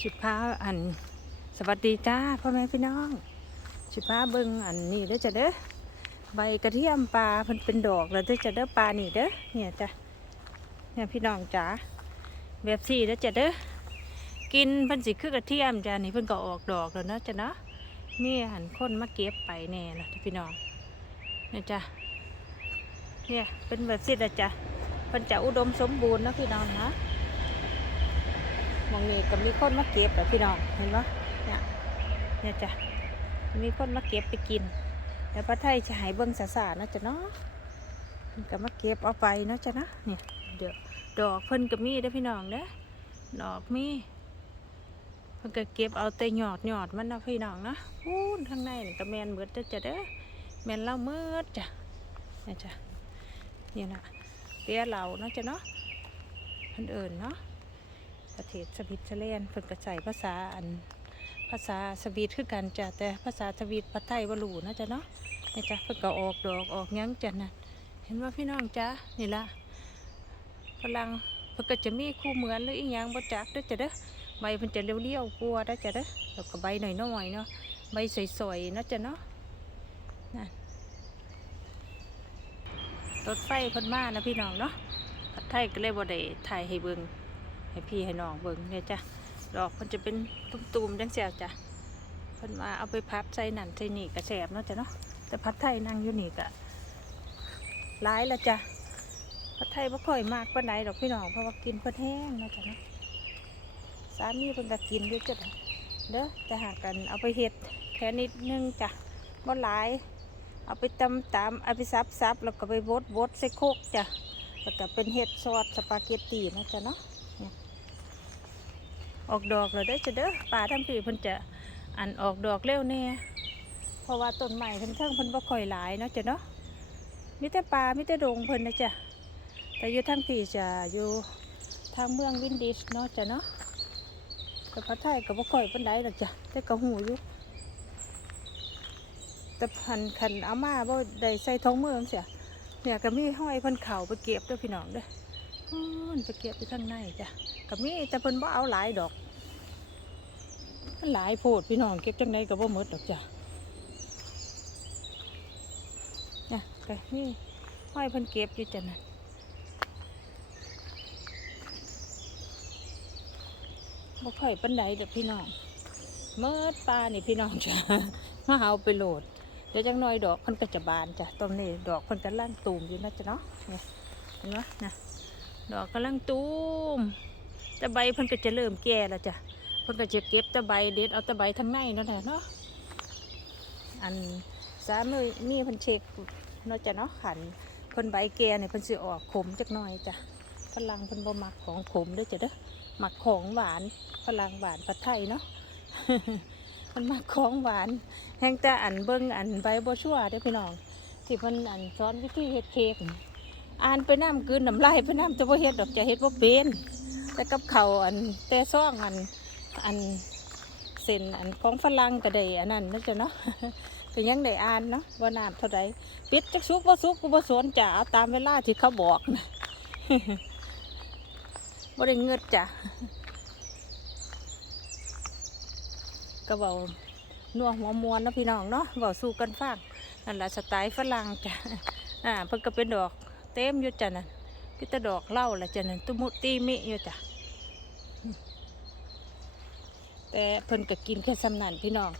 สิพาอันสวัสดีจ้าพ่อแม่พี่น้อง สิพาเบิ่งอันนี้เด้อจ้ะเด้อใบกระเทียมปลาเพิ่นเป็นดอกแล้วเด้อจ้ะเด้อปลานี่เด้อเนี่ยจ้ะเนี่ยพี่น้องจ๋าแบบสี่เด้อจ้ะเด้อกินเพิ่นสิคือกระเทียมจ้ะนี่เพิ่นก็ออกดอกแล้วเนาะจ้ะเนาะมีหันคนมาเก็บไปแน่ละพี่น้องเนี่ยจ้ะเนี่ยเป็นแบบสี่ละจ้ะเพิ่นจะอุดมสมบูรณ์นะพี่น้องนะ มองนี่ก็มีคนมาเก็บแบบพี่น้องเห็นปะเนี่ยเนี่ยจ้ะมีคนมาเก็บไปกิน แล้วพระไทยจะหายเบิ้งสาสาเนาะจ้ะเนาะก็มาเก็บเอาไปเนาะจ้ะนะเนี่ยเดี๋ยวดอกเพิ่นก็มีเด้พี่น้องเด้อดอกมีเพิ่นก็เก็บเอาแต่หยอดหยอดมันเนาะพี่น้องเนาะพูนข้างในนี่ก็แมนเบิดเด้อจ้ะเด้อแมนเล่าเมืดจ้ะเนี่ยจ้ะนี่นะเปียเราเนาะจ้ะเนาะเพิ่นเอิญเนาะ ประเทศสวิตเซอร์แลนด์เพิ่นก็ใช้ภาษาอันภาษาสวีดคือกันจ้ะแต่ภาษาสวีดภาษาไทยบ่รู้นะจ๊ะเนาะนี่จ้ะเพิ่นก็ออกดอกออกยังจ้ะนั่นเห็นว่าพี่น้องจ้ะนี่ละฝรั่งเพิ่นก็จะมีคู่เหมือนหรืออีหยังบ่จักเด้อจ้ะเด้อใบเพิ่นจะเรียวๆกลัวาเด้จ้ะเด้อแล้วก็ใบหน่อยๆเนาะใบสวยๆนะจ้ะเนาะนั่นรถไฟเพิ่นมานะพี่น้องเนาะไทยก็เลยบ่ได้ถ่ายให้เบิ่ง ให้พี่ให้น้องเบิ่งเนี่ยจ้ะดอกมันจะเป็นตุ่มๆจังเสียจ้ะเพิ่นมาเอาไปพับใส่นั่นใส่นี่กระแสบเนาะจ้ะเนาะแต่พัดไทยนั่งอยู่นี่กะร้ายละจ้ะพัดไทยบ่ค่อยมากปานใดดอกพี่น้องเพราะว่ากินเพิ่นแห้งเนาะจ้ะเนาะสามีเพิ่นก็กินอยู่จ้ะเด้อแต่หากกันเอาไปเฮ็ดแค่นิดนึงจ้ะบ่หลาย เอาไปตำตามเอาไปซับซับแล้วก็ไปบดบดใส่โคกจ้ะแล้วก็เป็นเห็ดซอสสปาเกตตีนะจ๊ะเนาะ ออกดอกเลยได้อจะเด้อป่าทั้งปีเพิ่นจะอันออกดอกเร็วแน่เพราะว่าต้นใหม่เพิ่นเทิงเพิ่นบ่ค่อยหลายเนาะจ้ะเนาะมีแต่ป่ามีแต่ดงเพิ่นนะจ้ะแต่อยู่ทั้งปีจะอยู่ทางเมืองวินดิชเนาะจ้ะเนาะแต่พัดไทยก็บ่ค่อยปานใดหรอกจ้ะแต่ก็หูอยู่แต่พันคันเอามาบ่ได้ใส่ท้องมือจังซี่เนี่ยก็มีห้อยเพิ่นเข่าไปเก็บด้วยพี่น้องเด้ออื้อไปเก็บอยู่ข้างในจ้ะก็มีแต่เพิ่นบ่เอาหลายดอก มันหลายโพดพี่น้องเก็บจังไดก็บ่หมดดอกจ้ะเนี่ยก็มีห้อยเพิ่นเก็บอยู่จ้ะนั่นบ่ค่อยปานใดด้อพี่น้องเมิดปลานี่พี่น้องจ้ะมาเอาไปโหลดเดี๋ยวจังน่อยดอกเพิ่นก็จะบานจ้ะต้นนี้ดอกเพิ่นกำลังตูมอยู่นะจ๊ะเนาะเนี่ยเห็นไหมนะดอกกำลังตูมแต่ใบเพิ่นก็จะเริ่มแก่แล้วจ้ะ พิ่นก็จะเก็บต่ใบเด็ดเอาต่ใบทั้งในนั่นแหละเนาะอันสามีมีเพิ่นเช็คเนาะจ้ะเนาะขันเพิ่นใบแก่เนี่ยเพิ่นสิออกขมจักหน่อยจ้ะฝรั่งเพิ่นบ่มักของขมเด้อจ้ะเด้อมักของหวานฝรั่งหวานผัดไทยเนาะมันมักของหวาน แห้งแต่อันเบิ้งอันใบบัวชั่วเด้อพี่น้องที่เพิ่นอันสอนวิธีเฮ็ดเค้กอ่านไปน้ำกลืนน้ำลายไปน้ำจะบ่เฮ็ดดอกจะเฮ็ดบ่เป็นแต่กับเขาอันแต่ซ่องอัน อันเส้นอันของฝรั่งก็ได้อันนั้นนะจ๊ะเนาะก็ยังได้อ่านเนาะว่าน้ำเท่าใดปิดจักสุกบ่สุกกูบ่สนจ้ะเอาตามเวลาที่เขาบอกนะบ่ได้เงือดจ้ะก็เบานัวหัวมวนนะพี่น้องเนาะเบาสู้กันฟังนั่นแหละสไตล์ฝรั่งจ้ะอ่าเพิ่นก็เป็นดอกเต็มอยู่จ้ะนั่นพี่ตะดอกเล่าละจ้ะนั่นตุมุตีมิอยู่จ้ะ แต่เพิ่นก็กินแค่สำนันพี่น้อง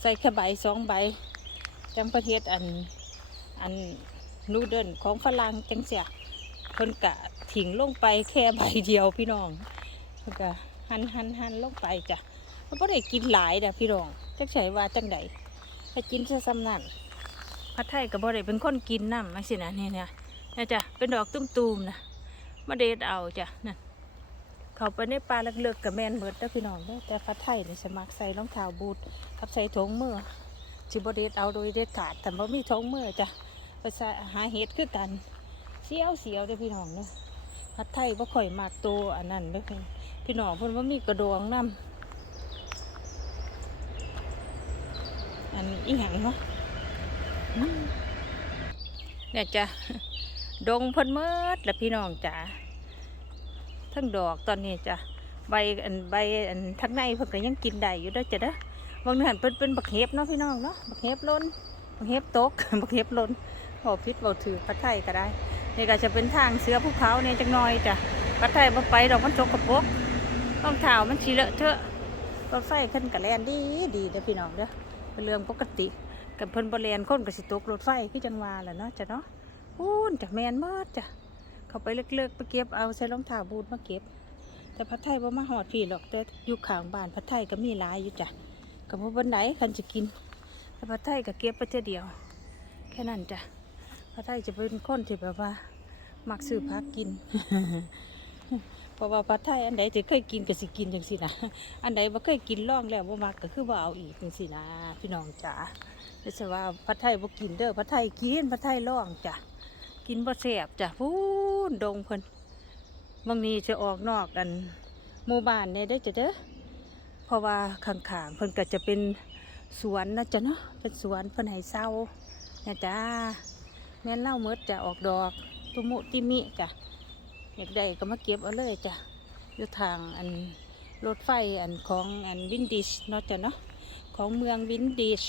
ใส่แค่ใบสองใบจังประเทศอันอันนูเดิลของฝรั่งจังเสียเพิ่นกะถิงลงไปแค่ใบเดียวพี่น้องเพิ่นก็หันหันหันลงไปจ้ะมันก็ได้กินหลายเด้อพี่รองจักใช้ว่าจังใดให้กินซะซ้ำนั่นผัดไทยก็บ่ได้เป็นคนกินน้ำมาสินะนี่เนี่ยนี่จ้ะเป็นดอกตุ้มๆนะมาเด็ดเอาจ้ะนั่น เขาไปในป่าเลือกๆกับแมนเบิดเด้อพี่น้องเด้อแต่ผัดไทยนี่สมักใส่รองเท้าบูทกับใส่ถุงมือสิบเด็ดเอาโดยเด็ดขาดแต่บ่มีถุงมือจ้ะไปใส่หาเห็ดคือกันเสียวเสียวๆเด้อพี่น้องเด้อผัดไทยบ่ค่อยมากโตวอันนั้นเด้อพี่พี่น้องเพิ่นว่ามีกระดองน้ำอันอีหยังเนาะเนี่ยจ้ะดงเพิ่นเมิดแล้วพี่น้องจ๋า ทั้งดอกตอนนี้จ้ะใบอันใบอันทั้งในเพิ่นก็ยังกินได้อยู่ด้จ้ะเด้อบางเดือนเพิ่นเป็นบักเห็บเนาะพี่น้องเนาะบักเห็บล้นบักเห็บตกบักเห็บล้นเว้าผิดเว้าถือพัดไทยก็ได้นี่ก็จะเป็นทางเสือภูเขาเนี่ยจังน้อยจ้ะพัดไทยบ่ไปดอกมันจกกระปกรองเท้ามันชีเลอะเทอะรถไฟขึ้นกะแลนดีดีเด้อพี่น้องเด้อเป็นเรื่องปกติกับเพิ่นบ่แลนคนก็สิตกรถไฟคือจังว่าแหละเนาะจ้ะเนาะพูนจ้ะแมนหมดจ้ะ เขาไปเลิกๆไปเก็บเอาใส่รองเท้าบูทมาเก็บ แต่พัดไทยบ่มาหอดพี่หรอกแต่อยู่ข้างบ้านพัดไทยก็มีหลายอยู่จ้ะก็บ่บันไดคันจะกิน แต่พัดไทยก็เก็บไปเท่เดียว แค่นั้นจ้ะพัดไทยจะเป็นคนที่แบบว่ามักซื้อพักกินเพราะว่าผัดไทยอันใดจะเคยกินก็สิกินจังสินะอันใดบ่เคยกินล่องแล้วบ่มักก็คือบ่เอาอีกจังสินะพี่น้องจ๋าไม่ใช่ว่าผัดไทยบ่กินเด้อผัดไทยกินผัดไทยล่องจ้ะ กินบ่แซ่บจ้ะพูนดงเพิ่นบางนี้จะออกนอกกันหมู่บ้านเนี่ยได้จะเด้อเพราะว่าข้างๆเพิ่นก็จะเป็นสวนนะจ๊ะเนาะเป็นสวนเพิ่นให้เศร้านะจ้าแม่นเล่าเมดจะออกดอกตุมุติมิจ้ะอยากได้ก็มาเก็บเอาเลยจ้ะอยู่ทางอันรถไฟอันของอันวินดิชเนาะจ้ะเนาะของเมืองวินดิช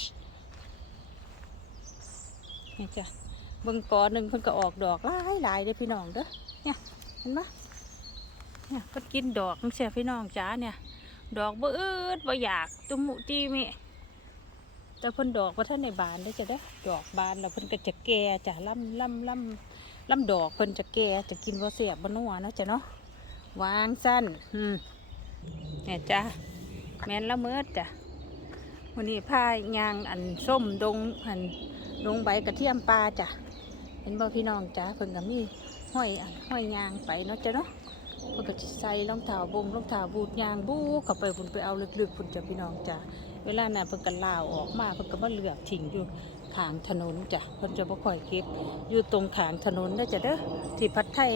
นี่จ้ะ เบิ่งกอหนึ่งเพิ่นก็ออกดอกหลายหลายเลยพี่น้องเด้อเนี่ยเห็นปะเนี่ยเพิ่นกินดอกจังเสียพี่น้องจ้าเนี่ย ดอกบ่อืดบ่อยากตุ้มุติมิแต่เพิ่นดอกว่าท่านในบานได้จะเด้อดอกบานแล้วเพิ่นก็จะแก่จะล่ำล่ำล่ำล่ำดอกเพิ่นจะแก่จะกินบ่เสียบบ่นัวเนาะจ้ะเนาะวางสั้นอืมเนี่ยจ้ะแม่นละเมิดจ้ะวันนี้พายางอันส้มดงอันดงใบกระเทียมปลาจ้ะ เห็นบ่พี่น้องจ้ะเพิ่นก็มีห้อยห้อยยางไปเนาะจ้ะเนาะเพิ่นก็ใส่รองเท้าบงรองเท้าบูดยางบูเข้าไปพุ่นไปเอาลึกๆพุ่นจ้ะพี่น้องจ้ะเวลานั้นเพิ่นก็ลาวออกมาเพิ่นก็มาเลือกทิ้งอยู่ขางถนนจ้ะเพิ่นจะบ่ค่อยเก็บอยู่ตรงขางถนนได้อจ้ะเด้อที่พัดไทย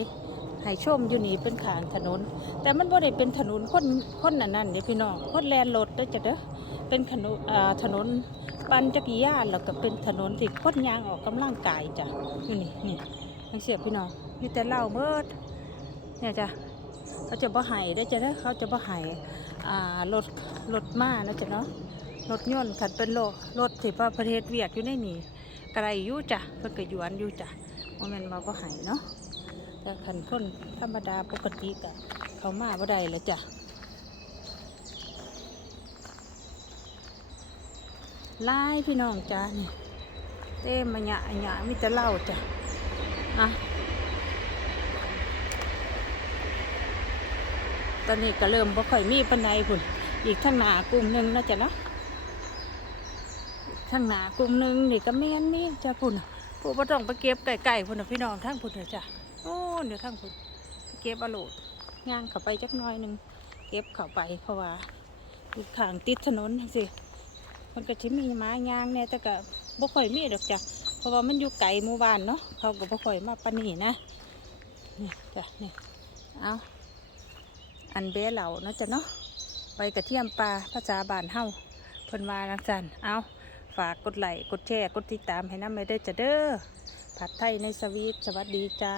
ให้ชมอยู่นี่เป็นขางถนน แต่มันบ่ได้เป็นถนนคนคนนั่นนั่นเด้พี่น้องคนแลนรถได้อจ้ะเด้อ เป็นถนนอ่าถนนปั่นจักรยานแล้วก็เป็นถนนที่คนยางออกกำลังกายจ้ะอยู่นี่นี่ทังเสียพี่น้องมีแต่เหล้าเบิดเนี่ยจ้ะเขาจะบ่ให้ได้จ้ะเด้อเขาจะบ่ให้รถรถม้านะจ้ะเนาะรถยนต์คันเป็นรถรถที่ว่าประเทศเวียดอยู่ในนี่กระไรอยู่จ้ะเพิ่นก็ยวนอยู่จ้ะโมเมนต์มาบ่ใหายเนาะแต่คันคนธรรมดาปกติก็เขามาบ่ได้แล้วจ้ะ หลายพี่น้องจ้ะนี่ยเต้มะหยะหยะมีแต่เล้าจ้ะอะตอนนี้ก็เริ่มบ่ค่อยมีปานใดพุ่นอีกทั้งหน้ากลุ่มหนึ่งนาะจ้ะเนาะข้างหน้ากลุ่มหนึ่งนี่ก็แม่นนี่จ้ะพุ่นผู้บ่ต้องไปเก็บไก่ๆพุ่นน่ะพี่น้องทั้งพุ่นเถอะจ้ะโอ้เดี๋ยวทั้งพุ่นเก็บอโลดย่างเข้าไปจักน้อยหนึ่งเก็บเข้าไปเพราะว่าอยู่ข้างติดถนนจังซี่ มันก็สิมีไม้ยางเนี่ยแต่ก็บ่ค่อยมีดอกจ้ะเพราะว่ามันอยู่ไกลหมู่บ้านเนาะเขาก็บ่ค่อยมาปนีนะนี่จ้ะนี่เอาอันเบ้เหล่าเนาะจ้ะเนาะใบกระเทียมปลาภาษาบ้านเฮาเพิ่นว่าจังซั่นเอาฝากกดไลค์กดแชร์กดติดตามให้น้ำไม่ได้จะเด้อผัดไทยในสวีทสวัสดีจ้า